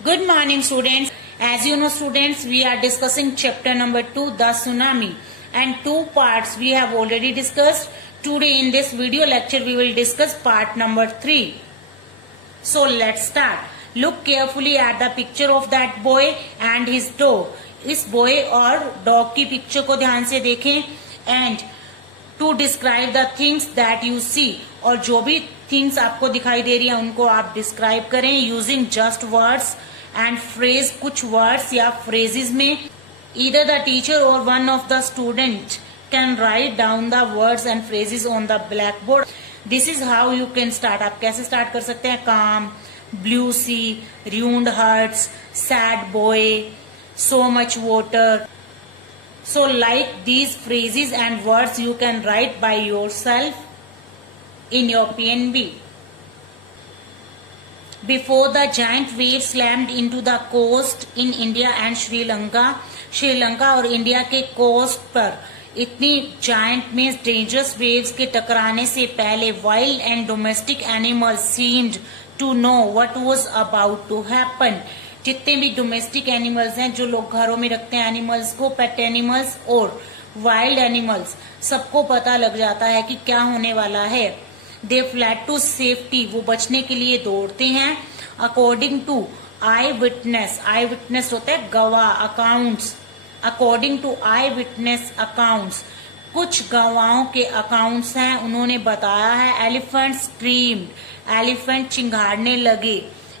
Good morning, students. As you know, students, we are discussing chapter number 2, the tsunami, and two parts we have already discussed. Today in this video lecture, we will discuss part number 3. So let's start. Look carefully at the picture of that boy and his dog. इस boy और dog की picture को ध्यान से देखें and to describe the things that you see. और जो भी things आपको दिखाई दे रही है उनको आप describe करें using just words and phrase. कुछ words या phrases में either the teacher or one of the student can write down the words and phrases on the blackboard. This is how you can start. आप कैसे start कर सकते हैं? Calm, blue sea, ruined hearts, sad boy, so much water. So like these phrases and words you can write by yourself in your PNB. Before the giant waves slammed into the coast in India and Sri Lanka और India के coast पर इतनी giant में dangerous waves के टकराने से पहले wild and domestic animals seemed to know what was about to happen. जितने भी डोमेस्टिक एनिमल्स हैं, जो लोग घरों में रखते हैं एनिमल्स को, पेट एनिमल्स और वाइल्ड एनिमल्स, सबको पता लग जाता है कि क्या होने वाला है. दे फ्लैड टू सेफ्टी, वो बचने के लिए दौड़ते हैं. अकॉर्डिंग टू आई विटनेस होता है गवाह, accounts. According to eye witness accounts, कुछ गवाहों के अकाउंट्स हैं, उन्होंने बताया है. एलिफेंट स्क्रीम्ड, एलिफेंट चिंघाड़ने लगे.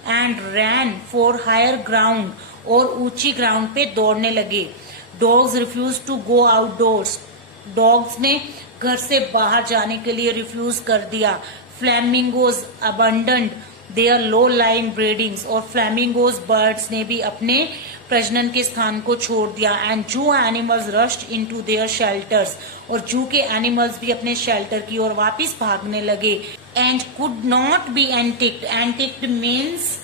And ran for higher ground, और ऊंची ग्राउंड पे दौड़ने लगे. Dogs refuse to go outdoors, dogs ने घर से बाहर जाने के लिए रिफ्यूज कर दिया. Flamingos abundant there low lying breedings, और फ्लैमिंगोज बर्ड्स ने भी अपने प्रजनन के स्थान को छोड़ दिया. एंड जू animals rushed into their shelters, और जू के एनिमल्स भी अपने शेल्टर की ओर वापस भागने लगे. And could not be enticed means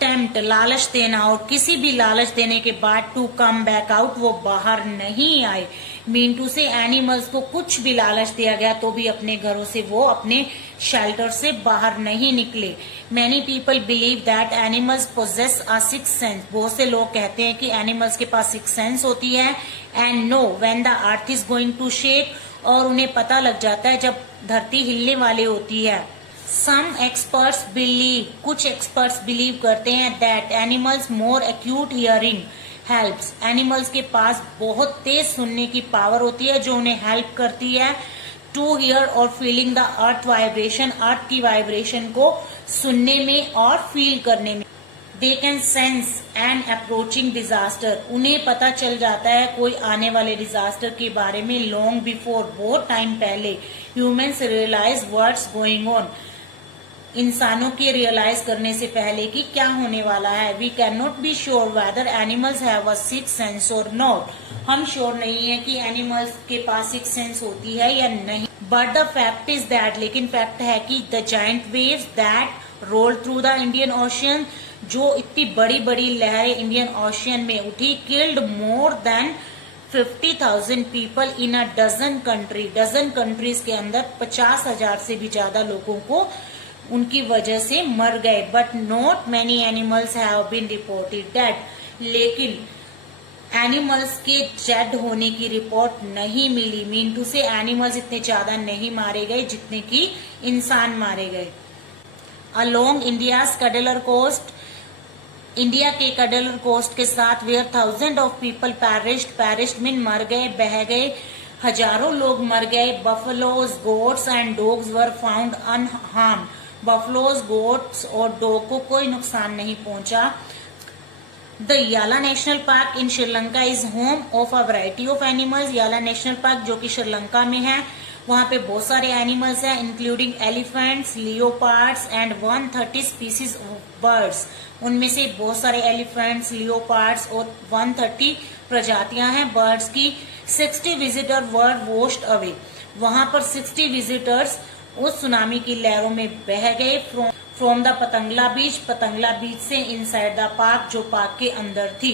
tempt, लालच देना, और किसी भी लालच देने के बाद टू कम बैक आउट, वो बाहर नहीं आए. मीन टू से एनिमल्स को कुछ भी लालच दिया गया तो भी अपने घरों से वो अपने शेल्टर से बाहर नहीं निकले. Many people believe that animals possess a six sense, बहुत से लोग कहते हैं कि एनिमल्स के पास सिक्स सेंस होती है. And know when the earth is going to shake, और उन्हें पता लग जाता है जब धरती हिलने वाली होती है. सम एक्सपर्ट्स बिलीव, कुछ एक्सपर्ट्स बिलीव करते हैं that animals more acute hearing helps, animals के पास बहुत तेज सुनने की पावर होती है जो उन्हें हेल्प करती है टू हियर और फीलिंग द अर्थ वाइब्रेशन, अर्थ की वाइब्रेशन को सुनने में और फील करने में. They can sense an approaching disaster, उन्हें पता चल जाता है कोई आने वाले डिजास्टर के बारे में लॉन्ग बिफोर, बहुत टाइम पहले. Humans realize what's going on, इंसानों के रियलाइज करने से पहले कि क्या होने वाला है. We can not be sure whether animals have a six sense और नॉट, हम श्योर नहीं है कि एनिमल्स के पास सिक्स सेंस होती है या नहीं. But the fact is that, लेकिन फैक्ट है कि the giant waves that roll through the Indian ocean, जो इतनी बड़ी बड़ी लहरें इंडियन ओशियन में उठी, killed more than 50,000 people in a dozen country, dozen countries के अंदर 50,000 से भी ज्यादा लोगों को उनकी वजह से मर गए. But not many animals have been reported dead, लेकिन एनिमल्स के डेड होने की रिपोर्ट नहीं मिली. मीन टू से एनिमल्स इतने ज्यादा नहीं मारे गए जितने कि इंसान मारे गए. Along India's Cuddalore coast, India के कडलर कोस्ट के साथ where thousand of people perished mean मर गए, बह गए, हजारों लोग मर गए. Buffaloes, goats and dogs were found unharmed, buffaloes, goats और डॉग को कोई नुकसान नहीं पहुंचा. The Yala national park in Sri Lanka is home of a variety of animals, Yala national park जो कि श्रीलंका में है, वहां पे बहुत सारे एनिमल्स हैं including elephants, leopards and 130 species of birds. उनमें से बहुत सारे एलिफेंट्स, लियोपार्ड्स और 130 प्रजातियां हैं बर्ड्स की. 60 विजिटर वर वॉश्ड अवे, वहां पर 60 विजिटर्स उस सुनामी की लहरों में बह गए. फ्रॉम द पतंगला बीच से इनसाइड द पार्क, जो पार्क के अंदर थी.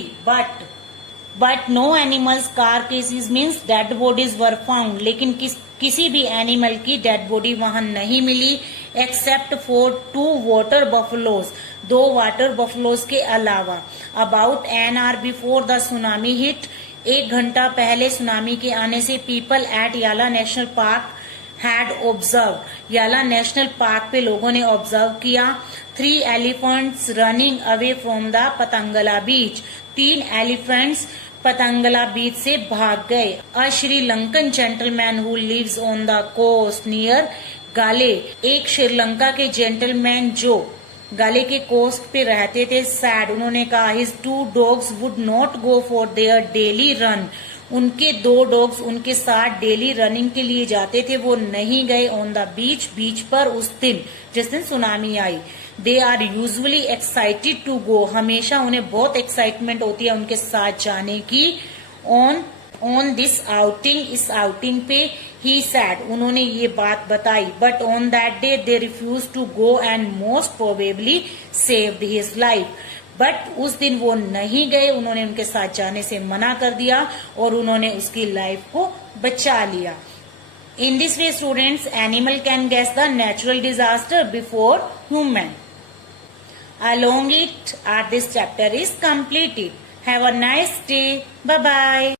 But no animals carcasses means dead bodies were found, लेकिन किसी भी एनिमल की डेड बॉडी वहां नहीं मिली. Except for 2 water buffaloes, 2 water buffaloes के अलावा। About an hour before the tsunami hit, 1 घंटा पहले सुनामी के आने से people at Yala national park had observe, Yala national park पे लोगों ने ऑब्जर्व किया 3 elephants running away from the Patanangala beach, 3 elephants Patanangala beach से भाग गए। A Sri Lankan gentleman who lives on the coast near Galle, एक श्रीलंका के जेंटलमैन जो गाले के कोस्ट पे रहते थे, सैड, उन्होंने कहा his 2 dogs would not go for their daily run, उनके 2 डॉग्स उनके साथ डेली रनिंग के लिए जाते थे, वो नहीं गए ऑन द बीच, बीच पर उस दिन जिस दिन सुनामी आई। They are usually excited to go, हमेशा उन्हें बहुत एक्साइटमेंट होती है उनके साथ जाने की। ऑन दिस आउटिंग, इस आउटिंग पे ही सैड, उन्होंने ये बात बताई, but on that day they refuse to go and most probably saved his life, but उस दिन वो नहीं गए, उन्होंने उनके साथ जाने से मना कर दिया और उन्होंने उसकी लाइफ को बचा लिया। In this way students, animal can guess the natural disaster before human. Along it, this chapter is completed. Have a nice day. Bye bye.